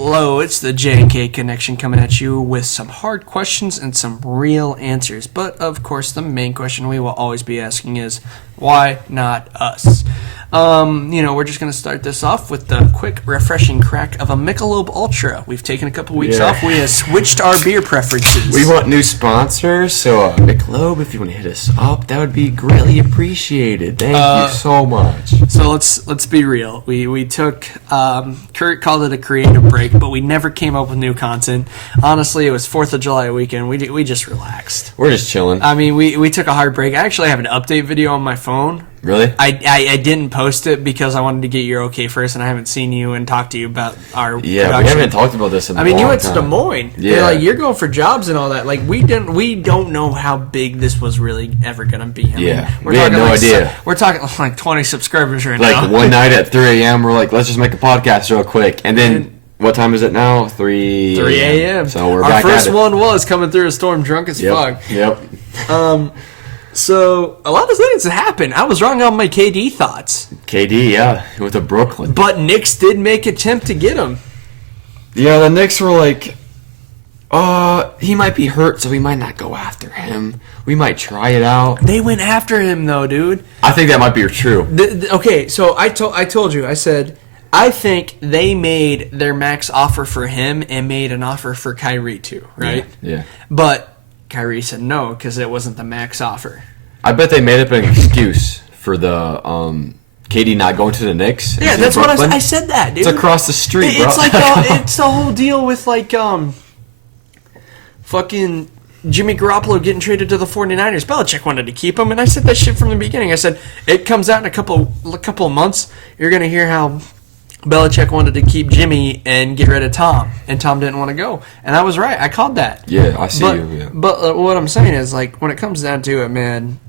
Hello, it's the J&K Connection coming at you with some hard questions and some real answers. But, of course, the main question we will always be asking is, why not us? We're just going to start this off with the quick, refreshing crack of a Michelob Ultra. We've taken a couple weeks off. We have switched our beer preferences. We want new sponsors, so Michelob, if you want to hit us up, that would be greatly appreciated. Thank you so much. So let's be real. We took Kurt called it a creative break, but we never came up with new content. Honestly, it was 4th of July weekend. We just relaxed. We're just chilling. I mean, we took a hard break. I actually have an update video on my phone. Really? I didn't post it because I wanted to get your okay first, and I haven't seen you and talked to you about our production. We haven't talked about this in a long time. You went to Des Moines. Yeah. You're going for jobs and all that. We don't know how big this was really ever going to be. We had no idea. We're talking like 20 subscribers right now. One night at 3 a.m., we're like, let's just make a podcast real quick. And then, what time is it now? 3 a.m. So we're our back first at it. one was coming through a storm drunk as fuck. Yep. So, a lot of things happened. I was wrong on my KD thoughts. KD, yeah, with the Brooklyn. But Knicks did make an attempt to get him. Yeah, the Knicks were like, he might be hurt, so we might not go after him. We might try it out. They went after him, though, dude. I think that might be true. Okay, so I told you, I said, I think they made their max offer for him and made an offer for Kyrie, too, right? Yeah. But Kyrie said no because it wasn't the max offer. I bet they made up an excuse for the KD not going to the Knicks. Yeah, that's what I said that, dude. It's across the street, bro. It's like it's the whole deal with fucking Jimmy Garoppolo getting traded to the 49ers. Belichick wanted to keep him, and I said that shit from the beginning. I said it comes out in a couple of months. You're gonna hear how Belichick wanted to keep Jimmy and get rid of Tom, and Tom didn't want to go. And I was right. I called that. Yeah, I see you. Yeah. But what I'm saying is, when it comes down to it, man,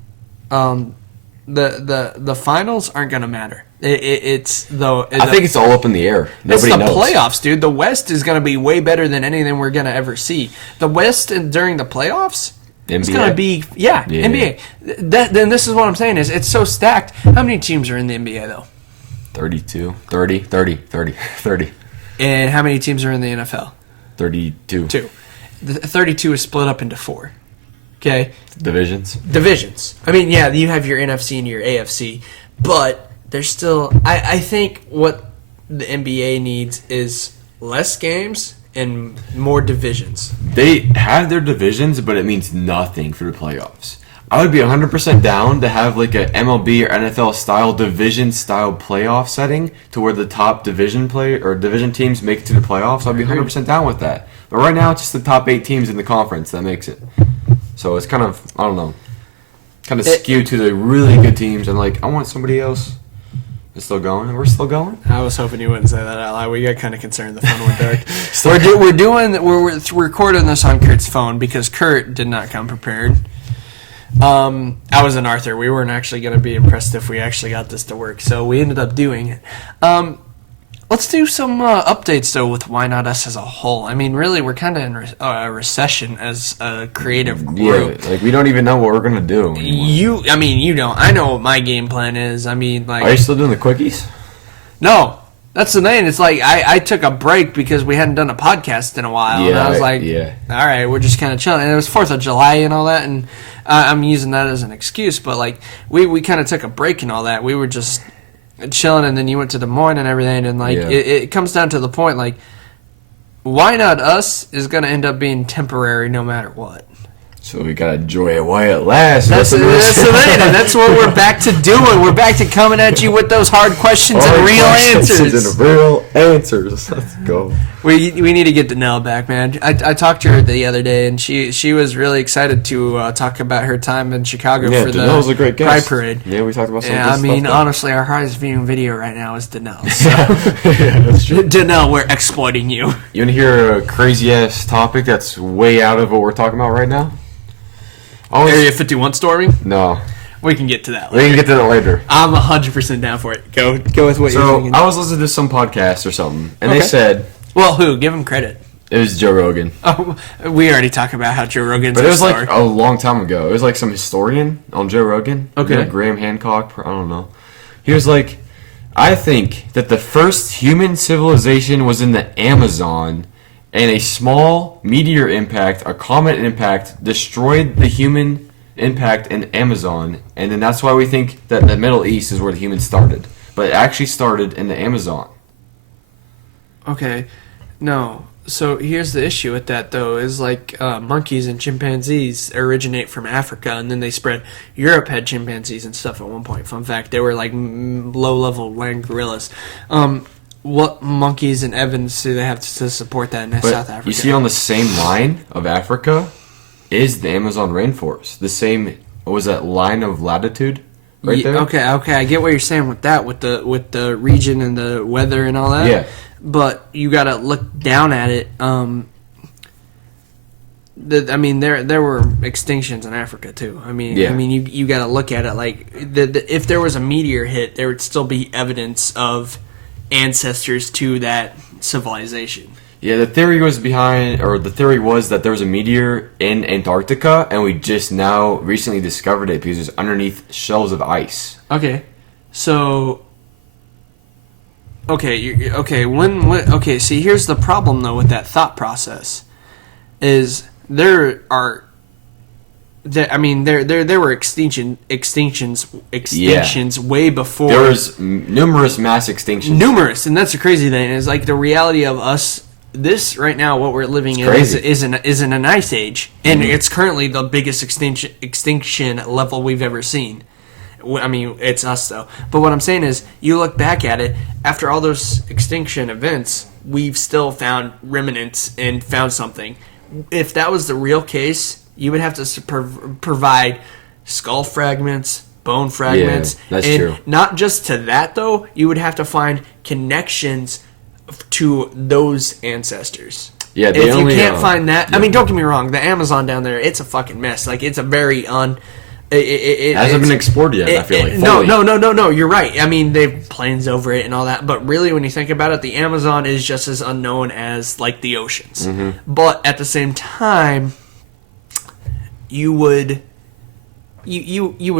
the finals aren't going to matter. I think it's all up in the air. Nobody knows. It's the playoffs, dude. The West is going to be way better than anything we're going to ever see. The West during the playoffs, NBA. It's going to be, NBA. Then this is what I'm saying is it's so stacked. How many teams are in the NBA, though? 32. 30. And how many teams are in the NFL? 32. 2. The 32 is split up into 4. Okay? Divisions. I mean, yeah, you have your NFC and your AFC, but there's still... I think what the NBA needs is less games and more divisions. They have their divisions, but it means nothing for the playoffs. I would be 100% down to have a MLB or NFL style division style playoff setting to where the top division teams make it to the playoffs. I'd be 100% down with that. But right now, it's just the top 8 teams in the conference that makes it. So it's kind of, I don't know, skewed to the really good teams. And I want somebody else. It's still going, and we're still going. I was hoping you wouldn't say that out loud. We got kind of concerned the phone went dark. We're recording this on Kurt's phone because Kurt did not come prepared. I was in Arthur. We weren't actually going to be impressed if we actually got this to work, so we ended up doing it. Let's do some updates, though, with Why Not Us as a whole. I mean, really, we're kind of in a recession as a creative group. Yeah, we don't even know what we're going to do anymore. You don't. I know what my game plan is. I mean, Are you still doing the quickies? No. That's the thing. It's I took a break because we hadn't done a podcast in a while. Yeah, and I was all right, we're just kind of chilling. And it was 4th of July and all that, and I'm using that as an excuse. But, we kind of took a break and all that. We were just chilling, and then you went to Des Moines and everything. And, it comes down to the point, Why Not Us is going to end up being temporary no matter what. So we gotta enjoy it while it lasts. That's the thing, and that's what we're back to doing. We're back to coming at you with those hard questions and real answers. Let's go. We need to get Danelle back, man. I talked to her the other day, and she was really excited to talk about her time in Chicago for the was a great guest. Pride Parade. Yeah, we talked about some stuff. Honestly, our highest viewing video right now is Danelle. So. Yeah, that's true. Danelle, we're exploiting you. You want to hear a crazy-ass topic that's way out of what we're talking about right now? Area 51 storming? No. We can get to that later. We can get to that later. I'm 100% down for it. Go with what you're thinking. I was listening to some podcast or something, and they said... Well, who? Give him credit. It was Joe Rogan. Oh, we already talked about how Joe Rogan's But it was a long time ago. It was some historian on Joe Rogan. Okay. Graham Hancock, I don't know. He was like, I think that the first human civilization was in the Amazon, and a small meteor impact, a comet impact, destroyed the human impact in Amazon, and then that's why we think that the Middle East is where the humans started. But it actually started in the Amazon. Okay, no. So here's the issue with that, though, is like monkeys and chimpanzees originate from Africa, and then they spread. Europe had chimpanzees and stuff at one point. Fun fact, they were like low-level land gorillas. What monkeys and evidence do they have to support that in South Africa? You see on the same line of Africa is the Amazon rainforest. The same, what was that line of latitude right there? Okay, I get what you're saying with that, with the region and the weather and all that. Yeah. But you gotta look down at it. I mean, there were extinctions in Africa too. I mean, you gotta look at it like if there was a meteor hit, there would still be evidence of ancestors to that civilization. Yeah, the theory was that there was a meteor in Antarctica, and we just now recently discovered it because it's underneath shelves of ice. Okay, so. Okay, see, here's the problem, though, with that thought process. Is there were extinctions way before. There was numerous mass extinctions. Numerous, and that's the crazy thing, is like the reality of us, this right now, what we're living in is in an ice age, and it's currently the biggest extinction level we've ever seen. I mean, it's us, though. But what I'm saying is, you look back at it, after all those extinction events, we've still found remnants and found something. If that was the real case, you would have to provide skull fragments, bone fragments. Yeah, that's and true. Not just to that, though, you would have to find connections to those ancestors. Yeah, if you can't find that, I mean, don't get me wrong, the Amazon down there, it's a fucking mess. Like, it's a very It hasn't been explored yet, I feel like. Fully. No, you're right. I mean, they've planes over it and all that, but really, when you think about it, the Amazon is just as unknown as, like, the oceans. Mm-hmm. But at the same time, you would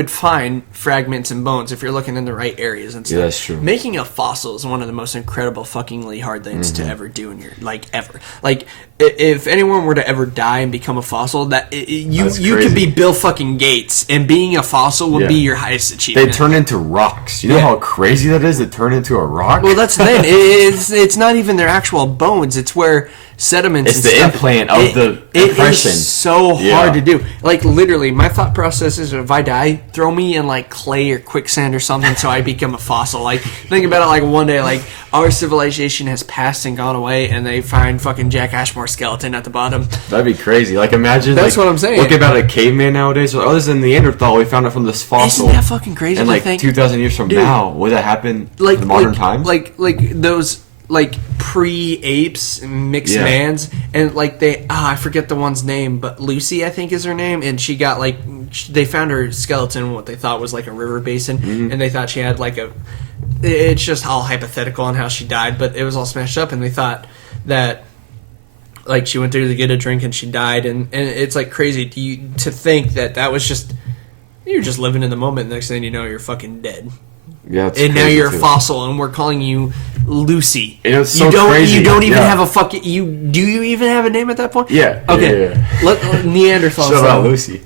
find fragments and bones if you're looking in the right areas and stuff. Yeah, that's true. Making a fossil is one of the most incredible fuckingly hard things to ever do in your ever. Like, if anyone were to ever die and become a fossil, you could be Bill fucking Gates, and being a fossil would be your highest achievement. They turn into rocks. You know how crazy that is to turn into a rock? Well, that's the thing. It's not even their actual bones. It's where sediments. It's the implant of the impression. It is so hard to do. Like, literally, my thought process is, if I die, throw me in like clay or quicksand or something, so I become a fossil. Like, think about it. Like, one day, like, our civilization has passed and gone away, and they find fucking Jack Ashmore's skeleton at the bottom. That'd be crazy. Like, imagine. That's what I'm saying. Look about a caveman nowadays. Oh, this is a Neanderthal. We found it from this fossil. Isn't that fucking crazy? And like 2,000 years from now, would that happen in modern times? Like those. Like pre-apes, mixed mans, and like I forget the one's name, but Lucy, I think, is her name, and she got they found her skeleton in what they thought was like a river basin, and they thought she had like it's just all hypothetical on how she died, but it was all smashed up, and they thought that like she went through to get a drink and she died, and it's like crazy to think that was just, you're just living in the moment, next thing you know, you're fucking dead. Yeah, and now you're a fossil, and we're calling you Lucy. It's so crazy. You don't even have a fucking. Do you even have a name at that point? Yeah. Okay. Yeah. Neanderthals. Shout out Lucy.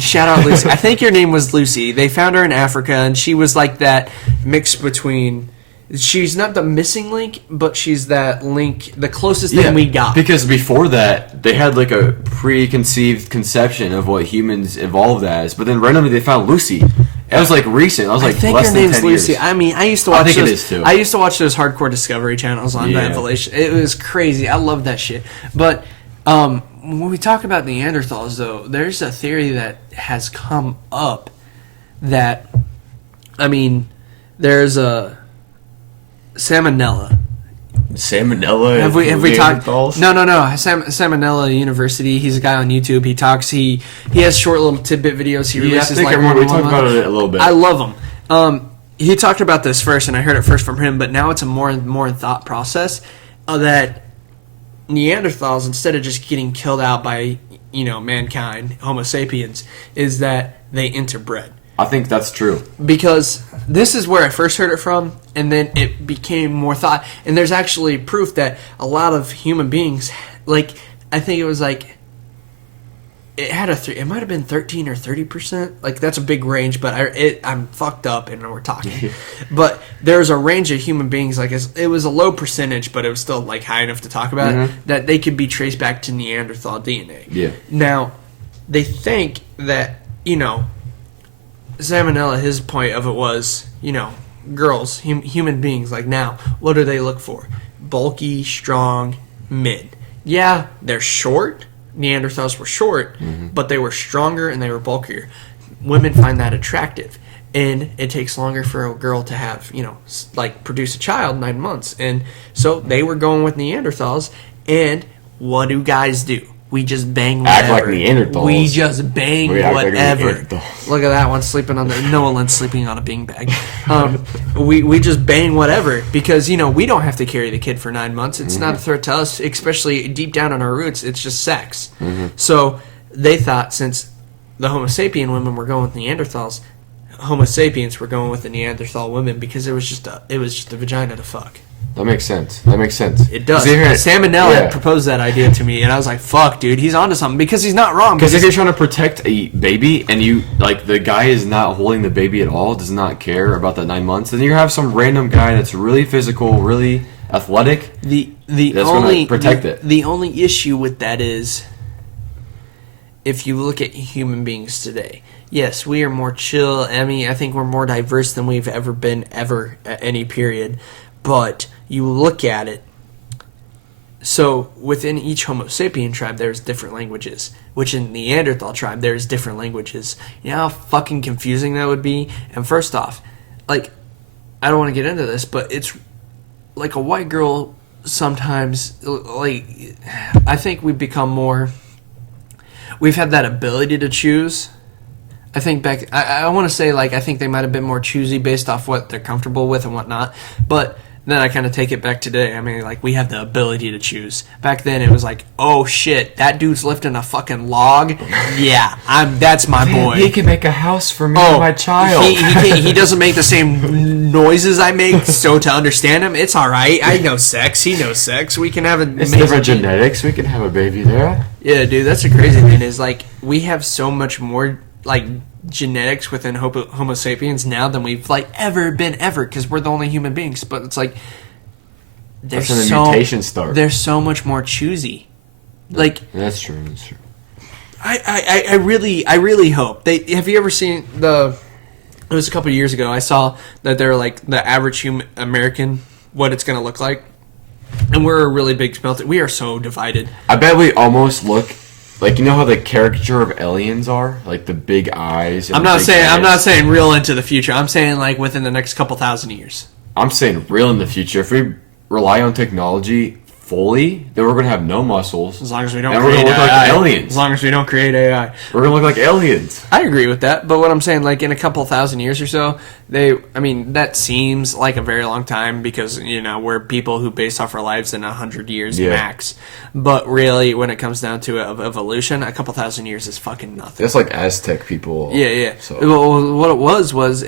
Shout out Lucy. I think your name was Lucy. They found her in Africa, and she was like that mix between. She's not the missing link, but she's that link, the closest thing we got. Because before that, they had like a preconceived conception of what humans evolved as, but then randomly they found Lucy. It was like recent. I was like, I think less her than name's 10 Lucy. years. I mean, I used to watch. I think it is too. I used to watch those hardcore Discovery channels on the evolution. It was crazy. I love that shit. But when we talk about Neanderthals, though, there's a theory that has come up that, I mean, there's a Salmonella. Salmonella? Have we talked? No. Neanderthals? Salmonella University. He's a guy on YouTube. He talks. He has short little tidbit videos. He releases. I think I remember we talked about it a little bit. I love him. He talked about this first, and I heard it first from him. But now it's a more thought process that Neanderthals, instead of just getting killed out by mankind, Homo sapiens, is that they interbred. I think that's true. Because this is where I first heard it from, and then it became more thought. And there's actually proof that a lot of human beings, like, I think it was like, it might have been 13 or 30%. Like, that's a big range, but I'm fucked up and we're talking. But there's a range of human beings, like, it was a low percentage, but it was still, like, high enough to talk about, that they could be traced back to Neanderthal DNA. Yeah. Now, they think that, Salmonella, his point of it was, girls, human beings, like now, what do they look for? Bulky, strong, mid. Yeah, they're short. Neanderthals were short, but they were stronger and they were bulkier. Women find that attractive. And it takes longer for a girl to have, produce a child, 9 months. And so they were going with Neanderthals. And what do guys do? We just bang whatever. Act like Neanderthals. We just bang whatever. Like Look at that one sleeping on Noah Lynn's sleeping on a beanbag. We just bang whatever because, we don't have to carry the kid for 9 months. It's not a threat to us, especially deep down in our roots. It's just sex. So they thought since the Homo sapien women were going with Neanderthals, Homo sapiens were going with the Neanderthal women because it was just a vagina to fuck. That makes sense. It does. Salmonella proposed that idea to me, and I was like, fuck, dude, he's onto something. Because he's not wrong. Because if you're trying to protect a baby, and the guy is not holding the baby at all, does not care about that 9 months, then you have some random guy that's really physical, really athletic, that's going to protect it. The only issue with that is, if you look at human beings today, yes, we are more chill. I think we're more diverse than we've ever been, ever, at any period. But you look at it, so within each Homo sapien tribe, there's different languages. Which in the Neanderthal tribe, there's different languages. You know how fucking confusing that would be? And first off, I don't want to get into this, but it's like a white girl sometimes, I think we've become more, we've had that ability to choose. I think I want to say, I think they might have been more choosy based off what they're comfortable with and whatnot. But then I kind of take it back today. I mean, we have the ability to choose. Back then, it was like, oh shit, that dude's lifting a fucking log. Yeah, that's my boy. He can make a house for me and my child. He doesn't make the same noises I make, so to understand him, it's all right. I know sex. He knows sex. We can have It's different genetics. We can have a baby there. Yeah, dude, that's the crazy thing is, we have so much more, genetics within Homo sapiens now than we've ever because we're the only human beings. But it's that's when the mutation starts. They're so much more choosy. That's true. I really hope they. Have you ever seen it was a couple of years ago. I saw that they're the average human American, what it's gonna look like, and we're a really big smelter. We are so divided. I bet we almost look. How the caricature of aliens are, the big eyes. And I'm not saying real into the future. I'm saying within the next couple thousand years. I'm saying real in the future. If we rely on technology fully, then we're gonna have no muscles. As long as we don't and create we're gonna look AI. like aliens. As long as we don't create AI. We're gonna look like aliens. I agree with that, but what I'm saying, in a couple thousand years or so, that seems like a very long time because, we're people who base off our lives in 100 years max. But really, when it comes down to evolution, a couple thousand years is fucking nothing. That's like Aztec people. Yeah. So. Well, what it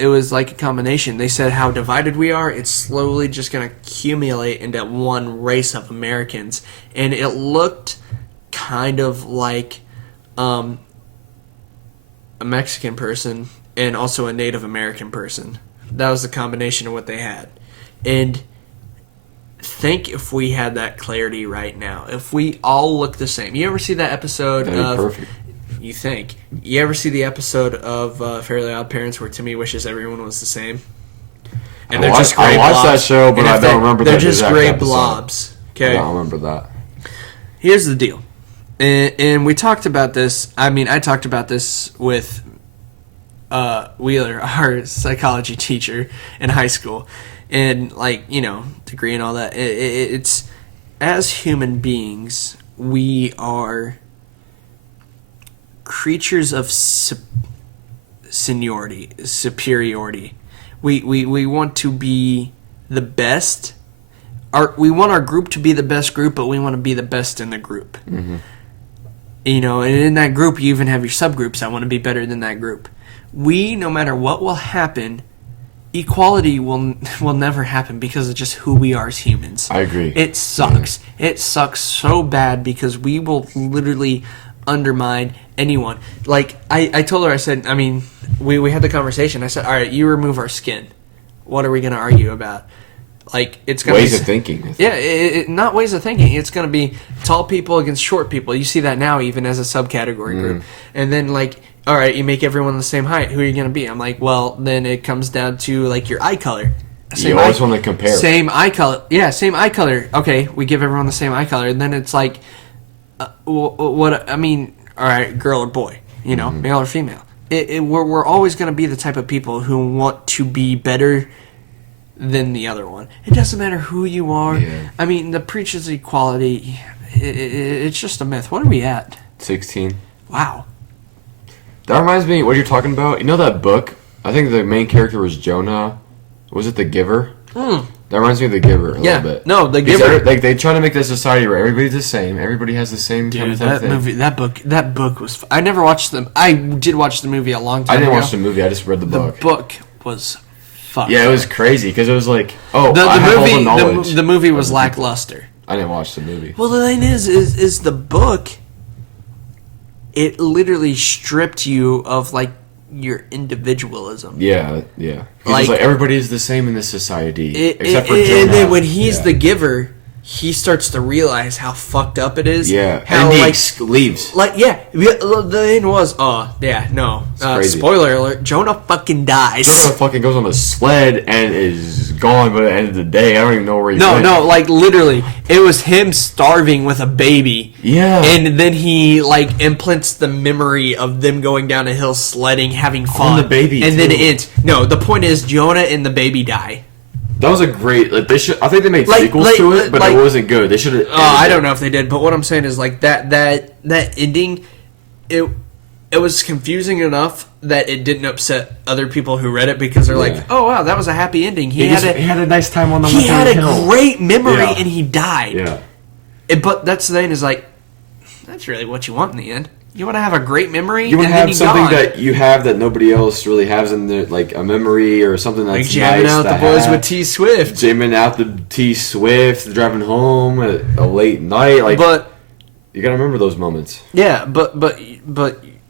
was a combination. They said how divided we are, it's slowly just going to accumulate into one race of Americans. And it looked kind of like a Mexican person and also a Native American person. That was the combination of what they had. And think if we had that clarity right now. If we all look the same. You ever see that episode of... Perfect. You think. You ever see the episode of Fairly Odd Parents where Timmy wishes everyone was the same? And I watched that show, but I don't remember that. They're just gray blobs. Okay? I don't remember that. Here's the deal. And we talked about this. I talked about this with Wheeler, our psychology teacher in high school. And, degree and all that. It's, as human beings, we are creatures of superiority. We want to be the best. We want our group to be the best group, but we want to be the best in the group. Mm-hmm. And in that group, you even have your subgroups that want to be better than that group. no matter what will happen, equality will never happen because it's just who we are as humans. I agree. It sucks. It sucks so bad because we will literally undermine anyone. Like, I told her, I said, I mean, we had the conversation. I said, all right, you remove our skin. What are we going to argue about? Like, it's going to be... Ways of thinking. Yeah, not ways of thinking. It's going to be tall people against short people. You see that now even as a subcategory group. And then, like, all right, you make everyone the same height. Who are you going to be? I'm like, well, then it comes down to, like, your eye color. You always want to compare. Same eye color. Yeah, same eye color. Okay, we give everyone the same eye color. And then it's like, what? I mean, all right, girl or boy, you know, male or female. We're always going to be the type of people who want to be better than the other one. It doesn't matter who you are. Yeah. I mean, the preachers of equality, it's just a myth. What are we at? 16. Wow. That reminds me, what you're talking about. You know that book? I think the main character was Jonah. Was it The Giver? That reminds me of The Giver a little bit. No, The Giver. Like, they try to make this society where everybody's the same. Everybody has the same kind of that thing. movie, that book was... I never watched them. I did watch the movie a long time I didn't ago. watch the movie. I just read the book. The book was fucked. Yeah, it was crazy because it was like, I The have all the movie, knowledge. the movie was lackluster. I didn't watch the movie. Well, the thing is the book, it literally stripped you of, like, your individualism. Yeah. Like everybody is the same in this society, except for Jonah. And then when he's the giver, he starts to realize how fucked up it is. Yeah, how, and he like, leaves. Like, yeah, the end was, crazy. spoiler alert, Jonah fucking dies. Jonah fucking goes on a sled and is gone by the end of the day. I don't even know where he went. No, like, literally, it was him starving with a baby. Yeah. And then he, like, implants the memory of them going down a hill sledding, having fun. On the baby, And too. then it ends. No, the point is, Jonah and the baby die. That was a great. Like, they should. I think they made sequels to it, but it wasn't good. They should have. I don't know if they did, but what I'm saying is, like, that ending, it was confusing enough that it didn't upset other people who read it because they're like, oh wow, that was a happy ending. He had a nice time on the. He had a great memory and he died. Yeah. But that's the thing is, like, that's really what you want in the end. You want to have a great memory. You want to have something gone. that you have that nobody else really has in there, like a memory or something that's like jamming nice out to the boys have. with T Swift, jamming out the T Swift, driving home at a late night. Like, but you gotta remember those moments. Yeah, but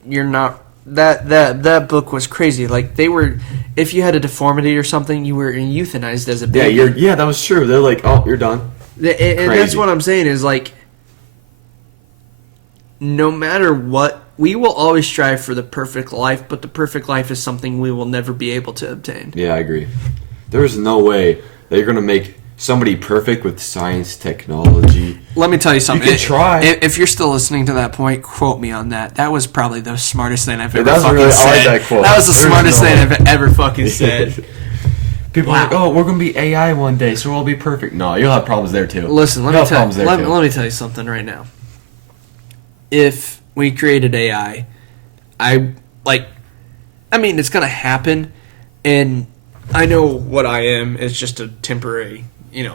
you're not. That book was crazy. Like, they were, if you had a deformity or something, you were euthanized as a baby. Yeah, that was true. They're like, oh, you're done. And that's what I'm saying is, like, no matter what, we will always strive for the perfect life, but the perfect life is something we will never be able to obtain. Yeah, I agree. There is no way that you're gonna make somebody perfect with science, technology. Let me tell you something. You can try. If you're still listening to that point, quote me on that. That was probably the smartest thing I've ever I said. like that quote. That was the smartest thing I've ever fucking said. People are like, oh, we're gonna be AI one day, so we'll be perfect. No, you'll have problems there too. Listen, let me tell you something right now. If we created AI, it's gonna happen, and I know what I am is just a temporary,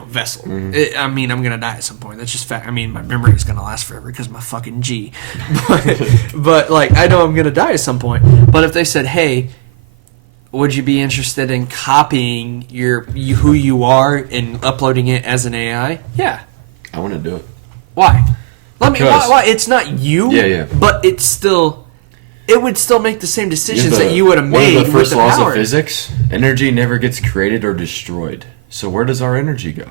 vessel. Mm-hmm. I'm gonna die at some point. That's just fact. I mean, my memory is gonna last forever because my fucking G. But I know I'm gonna die at some point. But if they said, hey, would you be interested in copying who you are and uploading it as an AI? Yeah. I want to do it. Why? Why? It's not you. Yeah. But it would still make the same decisions that you would have One made of the first with the laws power. of physics: energy never gets created or destroyed. So where does our energy go?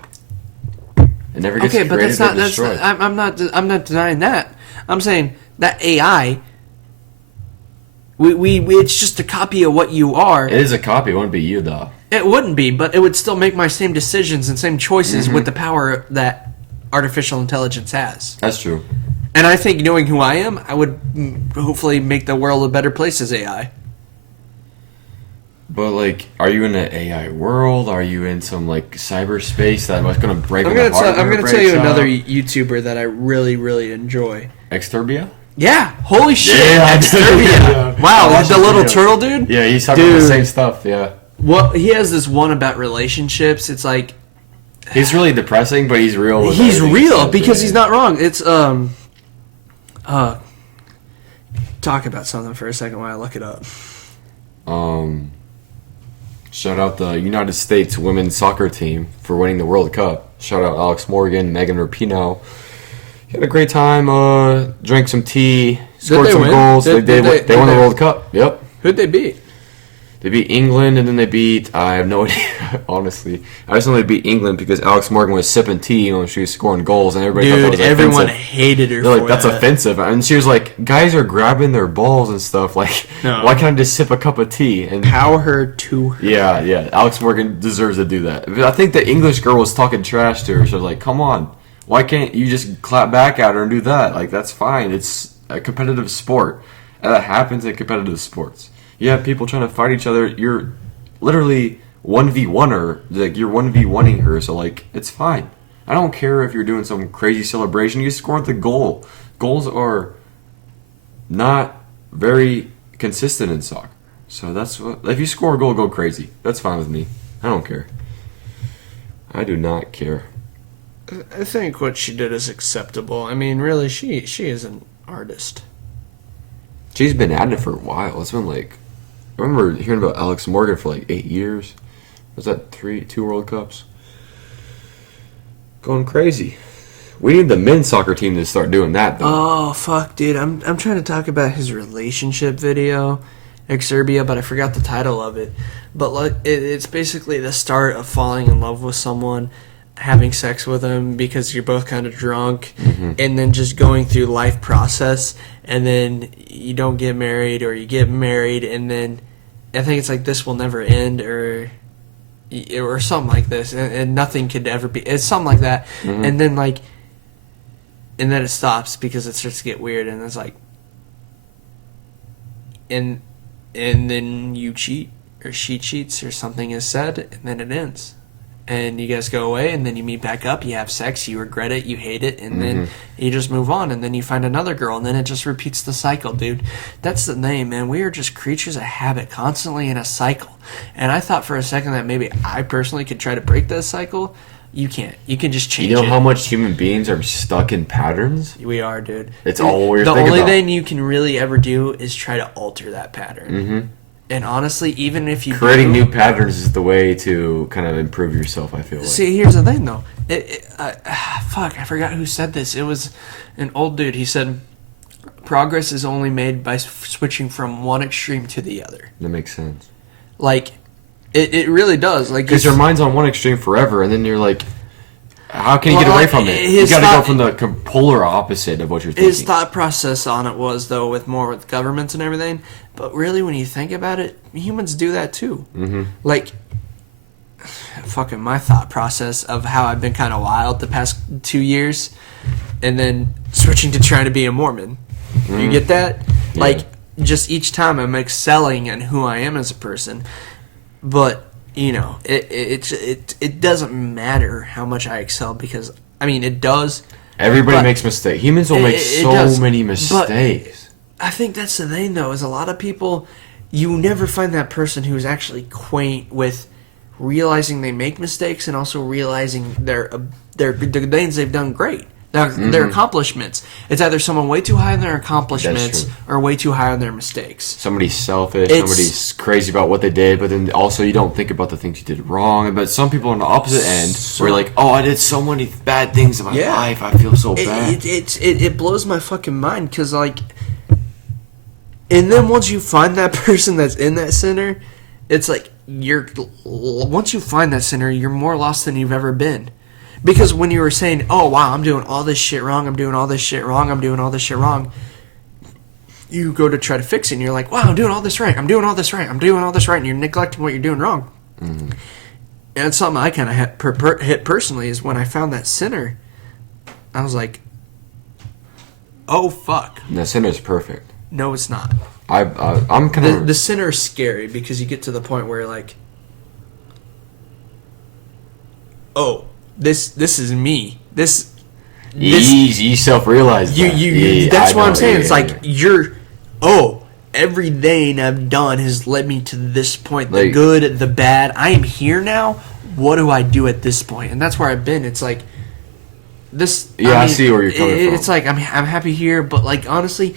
It never gets created or destroyed. I'm not denying that. I'm saying that AI. It's just a copy of what you are. It is a copy. It wouldn't be you though. It wouldn't be, but it would still make my same decisions and same choices with the power that artificial intelligence has. That's true. And I think knowing who I am, I would hopefully make the world a better place as AI. But are you in an AI world? Are you in some cyberspace that was going to break? I'm going to tell you another YouTuber that I really, really enjoy. Exturbia? Yeah, holy shit, Yeah, Exturbia. yeah. Wow, the little turtle dude? Yeah, he's talking about the same stuff, yeah. Well, he has this one about relationships. It's like... He's really depressing, but he's real. He's real because he's not wrong. It's, talk about something for a second while I look it up. Shout out the United States women's soccer team for winning the World Cup. Shout out Alex Morgan, Megan Rapinoe. Had a great time. Drank some tea, scored some goals. They won the World Cup. Yep. Who'd they beat? They beat England, and then they beat... I have no idea, honestly. I just know they beat England because Alex Morgan was sipping tea when she was scoring goals, and everybody thought that was offensive. Everyone hated her. They're like, that's offensive. And she was like, guys are grabbing their balls and stuff. Like, why can't I just sip a cup of tea? And power her to her. Yeah. Alex Morgan deserves to do that. But I think the English girl was talking trash to her. She was like, come on. Why can't you just clap back at her and do that? Like, that's fine. It's a competitive sport. And that happens in competitive sports. You have people trying to fight each other. You're literally 1v1-er. Like, you're 1v1ing her, so, like, it's fine. I don't care if you're doing some crazy celebration. You scored the goal. Goals are not very consistent in soccer. So that's what... If you score a goal, go crazy. That's fine with me. I don't care. I do not care. I think what she did is acceptable. I mean, really, she is an artist. She's been at it for a while. It's been like... I remember hearing about Alex Morgan for like 8 years. Was that 2 World Cups? Going crazy. We need the men's soccer team to start doing that, though. Oh, fuck, dude. I'm trying to talk about his relationship video, Exerbia, but I forgot the title of it. But like, it's basically the start of falling in love with someone, having sex with them because you're both kind of drunk, and then just going through life process, and then you don't get married, or you get married, and then I think it's like this will never end, or something like this, and nothing could ever be. It's something like that, and then like, and then it stops because it starts to get weird, and it's like, and then you cheat, or she cheats, or something is said, and then it ends. And you guys go away, and then you meet back up, you have sex, you regret it, you hate it, and then you just move on, and then you find another girl, and then it just repeats the cycle, dude. That's the name, man. We are just creatures of habit, constantly in a cycle. And I thought for a second that maybe I personally could try to break that cycle. You can't. You can just change it. You know how much human beings are stuck in patterns? We are, dude. It's all we're thinking about. The only thing you can really ever do is try to alter that pattern. And honestly, even if you creating new patterns is the way to kind of improve yourself, I feel like. See, here's the thing, though. Fuck, I forgot who said this. It was an old dude. He said, progress is only made by switching from one extreme to the other. That makes sense. Like, it really does. Like, because your mind's on one extreme forever, and then you're like, how can you get away from it? You got to go from the polar opposite of what you're thinking. His thought process on it was, though, with governments and everything. But really, when you think about it, humans do that too. Like, fucking my thought process of how I've been kind of wild the past 2 years, and then switching to trying to be a Mormon. You get that? Yeah. Like, just each time I'm excelling in who I am as a person. But you know, it doesn't matter how much I excel, because I mean it does. Everybody makes mistakes. Humans will make so many mistakes. But I think that's the thing, though, is a lot of people, you never find that person who's actually quaint with realizing they make mistakes and also realizing the things they've done great. Their accomplishments. It's either someone way too high on their accomplishments or way too high on their mistakes. Somebody's selfish. Somebody's crazy about what they did, but then also you don't think about the things you did wrong. But some people on the opposite end where you're like, oh, I did so many bad things in my life. I feel so bad. It blows my fucking mind, because like, and then once you find that person that's in that center, it's like once you find that center, you're more lost than you've ever been. Because when you were saying, oh, wow, I'm doing all this shit wrong, I'm doing all this shit wrong, I'm doing all this shit wrong, you go to try to fix it, and you're like, wow, I'm doing all this right, I'm doing all this right, I'm doing all this right, and you're neglecting what you're doing wrong. And it's something I kind of hit personally, is when I found that center, I was like, oh, fuck. And that center is perfect. No, it's not. I'm kind of... The center is scary, because you get to the point where you're like, oh, This is me. This you self-realize that. That's what I'm saying. It's like every thing I've done has led me to this point. The good, the bad. I am here now. What do I do at this point? And that's where I've been. It's like this. Yeah, I see where you're coming from. It's like I'm happy here, but like honestly,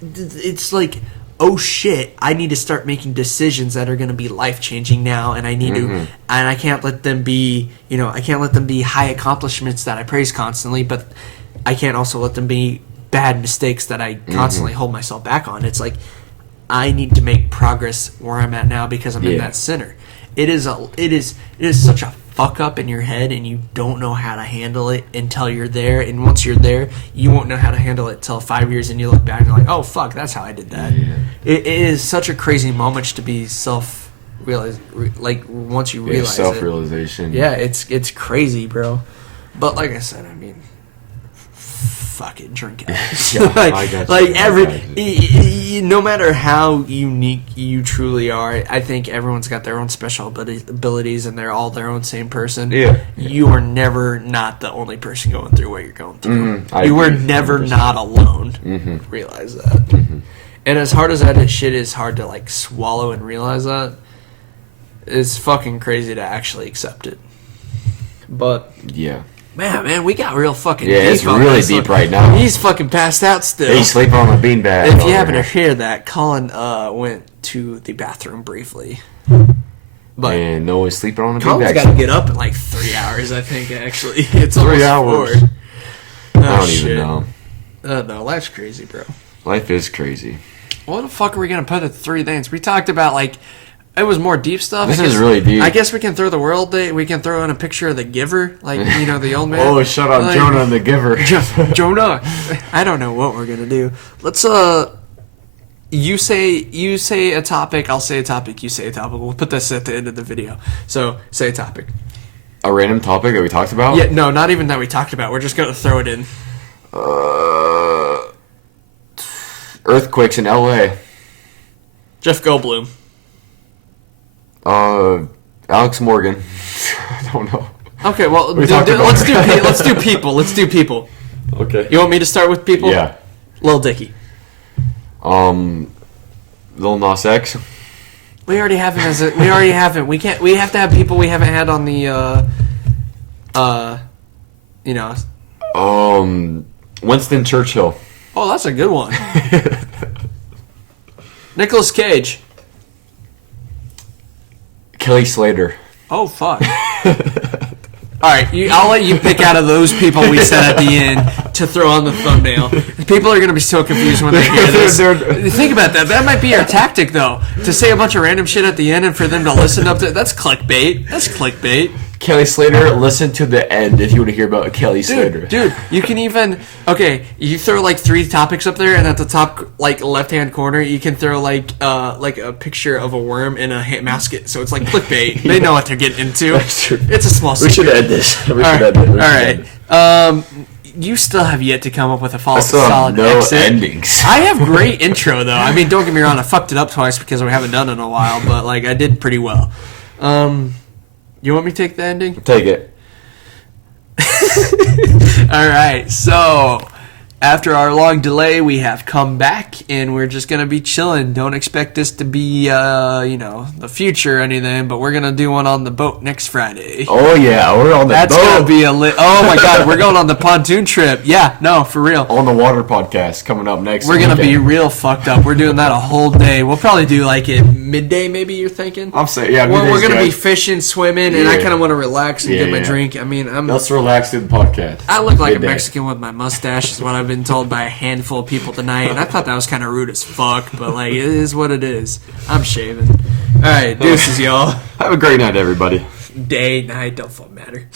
it's like, oh shit, I need to start making decisions that are going to be life-changing now, and I need to, and I can't let them be, I can't let them be high accomplishments that I praise constantly, but I can't also let them be bad mistakes that I constantly hold myself back on. It's like, I need to make progress where I'm at now because I'm in that center. It is such a fuck up in your head, and you don't know how to handle it until you're there. And once you're there, you won't know how to handle it till 5 years, and you look back and you're like, oh fuck, that's how I did that. Yeah. It is such a crazy moment to be once you realize self-realization. Yeah, it's crazy, bro. But like I said, I mean, fucking drink it. No matter how unique you truly are, I think everyone's got their own special abilities, and they're all their own same person. Yeah. You are never not the only person going through what you're going through. You are never 100%. Not alone. Realize that. And as hard as that shit is hard to like swallow and realize that, it's fucking crazy to actually accept it. But yeah. Man, we got real fucking deep. Yeah, it's really deep right now. He's fucking passed out still. He's sleeping on a beanbag. If you happen to hear that, Colin went to the bathroom briefly. But and no one's sleeping on a beanbag. Colin's got to get up in like 3 hours, I think, actually. It's 3 hours. 4. I don't even know. No, life's crazy, bro. Life is crazy. What the fuck are we going to put at 3 things? We talked about, like, it was more deep stuff. This is really deep. I guess we can throw the world day. We can throw in a picture of the giver, like, the old man. Oh, shut up, like, Jonah and the giver. Jonah. I don't know what we're gonna do. Let's you say a topic. I'll say a topic. You say a topic. We'll put this at the end of the video. So say a topic. A random topic that we talked about? Yeah, no, not even that we talked about. We're just gonna throw it in. Earthquakes in L.A. Jeff Goldblum. Alex Morgan. I don't know. Okay, well, let's do people. Let's do people. Okay. You want me to start with people? Yeah. Lil Dicky. Lil Nas X. We already have him we already have him. We have to have people we haven't had on the Winston Churchill. Oh, that's a good one. Nicolas Cage. Kelly Slater. Oh, fuck. All right, I'll let you pick out of those people we said at the end to throw on the thumbnail. People are going to be so confused when they hear this. Think about that. That might be our tactic, though, to say a bunch of random shit at the end and for them to listen up to. That's clickbait. That's clickbait. Kelly Slater, listen to the end if you want to hear about Kelly Slater. Dude, you can even... Okay, you throw like 3 topics up there, and at the top, like, left-hand corner, you can throw like a picture of a worm in a basket. So it's like clickbait. They know what they're getting into. That's true. It's a small secret. We should end this. All right. You still have yet to come up with a solid exit. Endings. I have great intro, though. I mean, don't get me wrong. I fucked it up twice because we haven't done it in a while, but like I did pretty well. You want me to take the ending? Take it. All right. So, after our long delay, we have come back, and we're just going to be chilling. Don't expect this to be, the future or anything, but we're going to do one on the boat next Friday. Oh, yeah. We're on the boat. That's going to be oh, my God. We're going on the pontoon trip. Yeah. No, for real. On the water podcast coming up next We're going to be real fucked up. We're doing that a whole day. We'll probably do, like, at midday, maybe, you're thinking? I'm saying, yeah. We're going to be fishing, swimming, and I kind of want to relax and get my drink. I mean, let's relax through the podcast. I look like a Mexican with my mustache, is what I've been told by a handful of people tonight, and I thought that was kind of rude as fuck, but like, it is what it is. I'm shaving. Alright, deuces, y'all. Have a great night, everybody. Day, night, don't fucking matter.